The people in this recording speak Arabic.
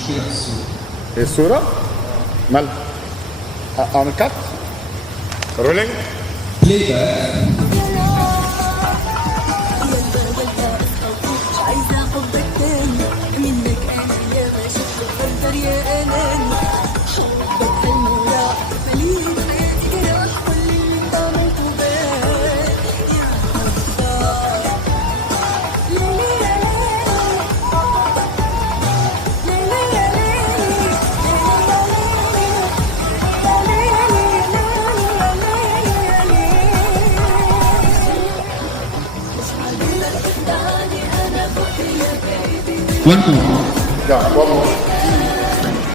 مشكلة في الصورة. هي الصورة؟ مالها؟ اون كات؟ رولينج؟ بلاي باك. One more. Yeah, one more.